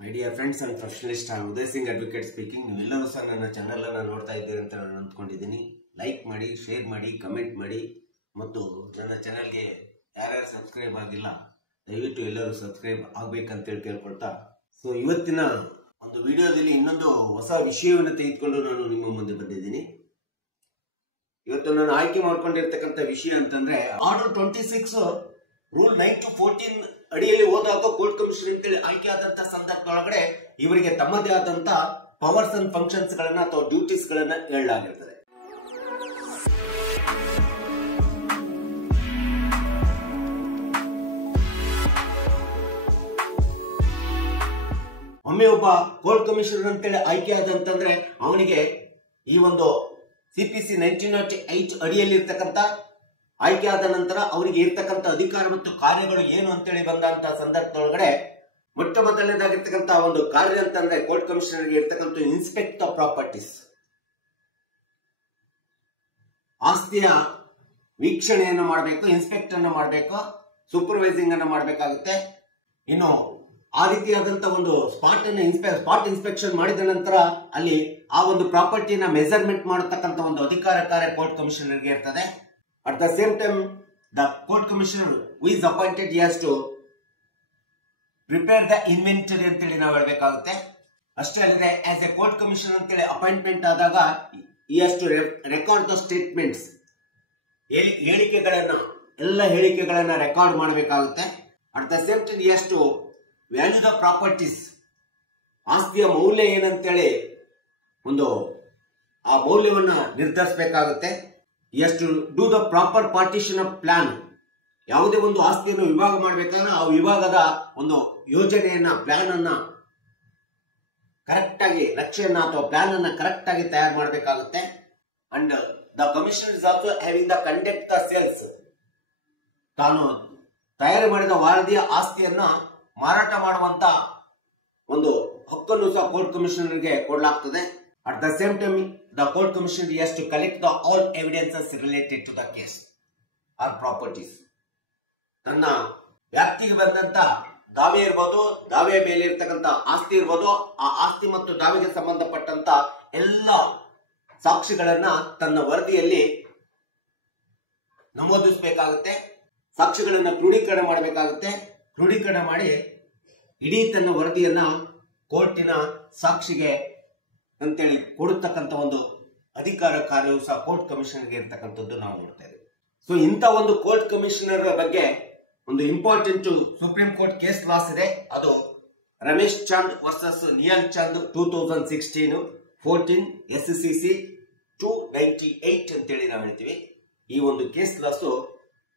My dear friends and professionalists, I am Uday Singh Advocate speaking. ನೀವೆಲ್ಲರೂ ಸಹ ನನ್ನ channel ಅನ್ನು ನೋಡ್ತಾ ಇದ್ದೀರಿ ಅಂತ ನಾನು ಅಂದ್ಕೊಂಡಿದ್ದೀನಿ. ಲೈಕ್ ಮಾಡಿ, ಶೇರ್ ಮಾಡಿ, ಕಮೆಂಟ್ ಮಾಡಿ ಮತ್ತು ನನ್ನ ಚಾನೆಲ್ಗೆ ಯಾರ್ಯಾರು ಸಬ್ಸ್ಕ್ರೈಬ್ ಆಗಿಲ್ಲ ದಯವಿಟ್ಟು ಎಲ್ಲರೂ ಸಬ್ಸ್ಕ್ರೈಬ್ ಆಗಬೇಕಂತ ಕೇಳ್ಕೊಳ್ತಾ ಸೊ ಇವತ್ತಿನ ಒಂದು ವಿಡಿಯೋದಲ್ಲಿ ಇನ್ನೊಂದು ಹೊಸ ವಿಷಯವನ್ನು ತೆಗೆದುಕೊಂಡು ನಾನು ನಿಮ್ಮ ಮುಂದೆ ಬಂದಿದ್ದೀನಿ. ಇವತ್ತು ನಾನು ಆಯ್ಕೆ ಮಾಡ್ಕೊಂಡಿರ್ತಕ್ಕಂಥ ವಿಷಯ ಅಂತಂದ್ರೆ ಆರ್ಡರ್ 26 ರೂಲ್ 9-14 ಅಡಿಯಲ್ಲಿ ಹೋದಾಗ ಕೋರ್ಟ್ ಕಮಿಷನ್ ಅಂತೇಳಿ ಆಯ್ಕೆ ಆದಂತಹ ಸಂದರ್ಭದೊಳಗಡೆ ಇವರಿಗೆ ತಮ್ಮದೇ ಆದಂತಹ ಪವರ್ಸ್ ಅಂಡ್ ಫಂಕ್ಷನ್ಸ್ ಗಳನ್ನ ಅಥವಾ ಡ್ಯೂಟೀಸ್ ಗಳನ್ನ ಹೇಳಲಾಗಿರ್ತದೆ. ಒಮ್ಮೆ ಒಬ್ಬ ಕೋರ್ಟ್ ಕಮಿಷನರ್ ಅಂತೇಳಿ ಆಯ್ಕೆ ಆದಂತಂದ್ರೆ ಅವನಿಗೆ ಈ ಒಂದು CPC 1908 ಅಡಿಯಲ್ಲಿ ಇರ್ತಕ್ಕಂಥ ಆಯ್ಕೆ ಆದ ನಂತರ ಅವರಿಗೆ ಇರ್ತಕ್ಕಂಥ ಅಧಿಕಾರ ಮತ್ತು ಕಾರ್ಯಗಳು ಏನು ಅಂತೇಳಿ ಬಂದಂತಹ ಸಂದರ್ಭದೊಳಗಡೆ ಮೊಟ್ಟ ಮೊದಲನೇದಾಗಿರ್ತಕ್ಕಂಥ ಒಂದು ಕಾರ್ಯ ಅಂತಂದ್ರೆ ಕೋರ್ಟ್ ಕಮಿಷನರ್ಗೆ ಇರ್ತಕ್ಕಂಥ ಇನ್ಸ್ಪೆಕ್ಟ್ ಆಫ್ ಪ್ರಾಪರ್ಟೀಸ್, ಆಸ್ತಿಯ ವೀಕ್ಷಣೆಯನ್ನು ಮಾಡಬೇಕು, ಇನ್ಸ್ಪೆಕ್ಟ್ ಅನ್ನು ಮಾಡಬೇಕು, ಸೂಪರ್ವೈಸಿಂಗ್ ಅನ್ನು ಮಾಡಬೇಕಾಗುತ್ತೆ. ಇನ್ನು ಆ ರೀತಿಯಾದಂತಹ ಒಂದು ಸ್ಪಾಟ್ ಇನ್ಸ್ಪೆಕ್ಷನ್ ಮಾಡಿದ ನಂತರ ಅಲ್ಲಿ ಆ ಒಂದು ಪ್ರಾಪರ್ಟಿನ ಮೆಜರ್ಮೆಂಟ್ ಮಾಡತಕ್ಕಂಥ ಒಂದು ಅಧಿಕಾರ ಕಾರ್ಯ ಕೋರ್ಟ್ ಕಮಿಷನರ್ಗೆ ಇರ್ತದೆ. At the same time, the court commissioner who is appointed, he has to prepare the inventory ಅಂತೇಳಿ ನಾವು ಹೇಳಬೇಕಾಗುತ್ತೆ. ಅಷ್ಟೇ ಅಲ್ಲದೆ ಆಸ್ ಎ ಕೋರ್ಟ್ ಕಮಿಷನರ್ ಅಂತೇಳಿ ಅಪಾಯಿಂಟ್ಮೆಂಟ್ ಆದಾಗ he has to record the statements, ಎಲ್ಲ ಹೇಳಿಕೆಗಳನ್ನ ರೆಕಾರ್ಡ್ ಮಾಡಬೇಕಾಗುತ್ತೆ. At the same time he has to value the properties, ಆಸ್ತಿಯ ಮೌಲ್ಯ ಏನಂತೇಳಿ ಒಂದು ಆ ಮೌಲ್ಯವನ್ನ ನಿರ್ಧರಿಸಬೇಕಾಗುತ್ತೆ. He has to do the proper partition of plan. ಯಾವುದೇ ಒಂದು ಆಸ್ತಿಯನ್ನು ವಿಭಾಗ ಮಾಡಬೇಕಾದ್ರೆ ಆ ವಿಭಾಗದ ಒಂದು ಯೋಜನೆಯನ್ನ ಪ್ಲಾನ್ ಅನ್ನ ಕರೆಕ್ಟ್ ಆಗಿ ನಕ್ಷೆಯನ್ನ ಅಥವಾ ಪ್ಲಾನ್ ಅನ್ನ ಕರೆಕ್ಟ್ ಆಗಿ ತಯಾರು ಮಾಡಬೇಕಾಗುತ್ತೆ. And the commissioner is also having the conduct the sales. ತಾನು ತಯಾರು ಮಾಡಿದ ವರದಿಯ ಆಸ್ತಿಯನ್ನ ಮಾರಾಟ ಮಾಡುವಂತ ಒಂದು ಹಕ್ಕನ್ನು ಸಹ court ಕಮಿಷನರ್ಗೆ ಕೊಡಲಾಗ್ತದೆ. At the same time, the court commissioner has to collect all evidences related to the case or properties. ತನ್ನ ವ್ಯಾಪ್ತಿಗೆ ಬಂದಂತ ದಾವೆ ಇರಬಹುದು, ದಾವೆಯ ಮೇಲೆ ಇರತಕ್ಕಂತ ಆಸ್ತಿ ಇರಬಹುದು, ಆ ಆಸ್ತಿ ಮತ್ತು ದಾವೆಗೆ ಸಂಬಂಧಪಟ್ಟಂತ ಎಲ್ಲ ಸಾಕ್ಷಿಗಳನ್ನ ತನ್ನ ವರದಿಯಲ್ಲಿ ನಮೂದಿಸಬೇಕಾಗುತ್ತೆ. ಸಾಕ್ಷಿಗಳನ್ನ ಕ್ರೋಢೀಕರಣ ಮಾಡಬೇಕಾಗುತ್ತೆ. ಕ್ರೋಢೀಕರಣ ಮಾಡಿ ಇಡೀ ತನ್ನ ವರದಿಯನ್ನ ಕೋರ್ಟಿನ ಸಾಕ್ಷಿಗೆ ಅಂತೇಳಿ ಕೊಡತಕ್ಕಂತ ಒಂದು ಅಧಿಕಾರ ಕಾರ್ಯವು ಸಹ ಕೋರ್ಟ್ ಕಮಿಷನರ್ಗೆ ಇರ್ತಕ್ಕಂಥದ್ದು ನಾವು ನೋಡ್ತಾ ಇದ್ದೀವಿ. ಸೊ ಇಂಥ ಒಂದು ಕೋರ್ಟ್ ಕಮಿಷನರ್ ಬಗ್ಗೆ ಒಂದು important supreme court case laws ಇದೆ. ಅದು ರಮೇಶ್ ಚಂದ್ ವರ್ಸಸ್ ನಿಯಲ್ ಚಂದ್ 2016-14 SCC 298 ಅಂತೇಳಿ ನಾವು ಹೇಳ್ತೀವಿ. ಈ ಒಂದು case loss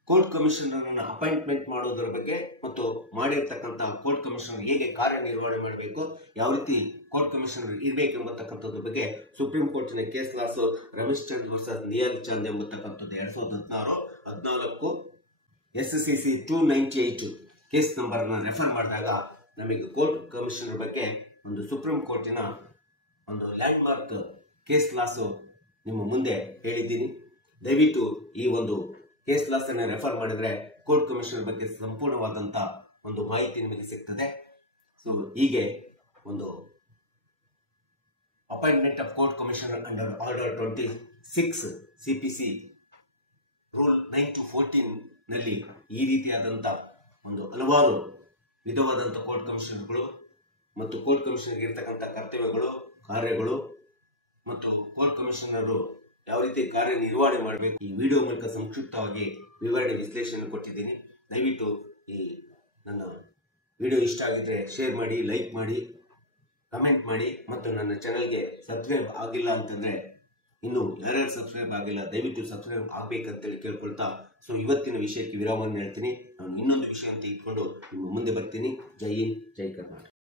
court commissioner appointment ಮಾಡೋದ್ರ ಬಗ್ಗೆ ಮತ್ತು ಮಾಡಿರ್ತಕ್ಕಂಥ ಕೋರ್ಟ್ ಕಮಿಷನರ್ ಹೇಗೆ ಕಾರ್ಯನಿರ್ವಹಣೆ ಮಾಡಬೇಕು, ಯಾವ ರೀತಿ ಕೋರ್ಟ್ ಕಮಿಷನರ್ ಇರಬೇಕೆಂಬತಕ್ಕಂಥದ್ರ ಬಗ್ಗೆ ಸುಪ್ರೀಂ ಕೋರ್ಟಿನ case laws Ramesh Chand versus ನಿಯಲ್ ಚಂದ್ ಎಂಬತಕ್ಕಂಥದ್ದು 2014 SCC 298 ಕೇಸ್ ನಂಬರ್ನ ರೆಫರ್ ಮಾಡಿದಾಗ ನಮಗೆ ಕೋರ್ಟ್ ಕಮಿಷನರ್ ಬಗ್ಗೆ ಒಂದು ಸುಪ್ರೀಂ ಕೋರ್ಟಿನ ಒಂದು ಲ್ಯಾಂಡ್ ಮಾರ್ಕ್ ಕೇಸ್ ಲಾಸ್ ನಿಮ್ಮ ಮುಂದೆ ಹೇಳಿದ್ದೀನಿ. ದಯವಿಟ್ಟು ಈ ಒಂದು ಕೇಸ್ ಲಾಸ್ ಅನ್ನು ರೆಫರ್ ಮಾಡಿದ್ರೆ ಕೋರ್ಟ್ ಕಮಿಷನರ್ ಬಗ್ಗೆ ಸಂಪೂರ್ಣವಾದಂತ ಒಂದು ಮಾಹಿತಿ ನಿಮಗೆ ಸಿಗ್ತದೆ. ಸೊ ಹೀಗೆ ಒಂದು appointment of court commissioner under order 26 CPC rule 9-14 ನಲ್ಲಿ ಈ ರೀತಿಯಾದಂತ ಒಂದು ಹಲವಾರು ವಿಧವಾದಂತ ಕೋರ್ಟ್ ಕಮಿಷನರ್ಗಳು ಮತ್ತು ಕೋರ್ಟ್ ಕಮಿಷನರ್ಗೆ ಇರ್ತಕ್ಕಂಥ ಕರ್ತವ್ಯಗಳು, ಕಾರ್ಯಗಳು ಮತ್ತು ಕೋರ್ಟ್ ಕಮಿಷನರ್ ಯಾವ ರೀತಿ ಕಾರ್ಯನಿರ್ವಹಣೆ ಮಾಡಬೇಕು ಈ ವಿಡಿಯೋ ಮೂಲಕ ಸಂಕ್ಷಿಪ್ತವಾಗಿ ವಿವರಣೆ ವಿಶ್ಲೇಷಣೆ ಕೊಟ್ಟಿದ್ದೀನಿ. ದಯವಿಟ್ಟು ಈ ನನ್ನ ವಿಡಿಯೋ ಇಷ್ಟ ಆಗಿದ್ರೆ ಶೇರ್ ಮಾಡಿ, ಲೈಕ್ ಮಾಡಿ, ಕಮೆಂಟ್ ಮಾಡಿ ಮತ್ತು ನನ್ನ ಚಾನೆಲ್ಗೆ ಸಬ್ಸ್ಕ್ರೈಬ್ ಆಗಿಲ್ಲ ಅಂತಂದ್ರೆ ಇನ್ನು ಯಾರ್ಯಾರು ಸಬ್ಸ್ಕ್ರೈಬ್ ಆಗಿಲ್ಲ ದಯವಿಟ್ಟು ಸಬ್ಸ್ಕ್ರೈಬ್ ಆಗ್ಬೇಕಂತೇಳಿ ಕೇಳ್ಕೊಳ್ತಾ ಸೊ ಇವತ್ತಿನ ವಿಷಯಕ್ಕೆ ವಿರಾಮವನ್ನು ಹೇಳ್ತೀನಿ. ನಾನು ಇನ್ನೊಂದು ವಿಷಯ ಅಂತ ಇಟ್ಕೊಂಡು ನಿಮ್ಮ ಮುಂದೆ ಬರ್ತೀನಿ. ಜೈ ಹಿಂದ್, ಜೈ ಕರ್ನಾಟಕ.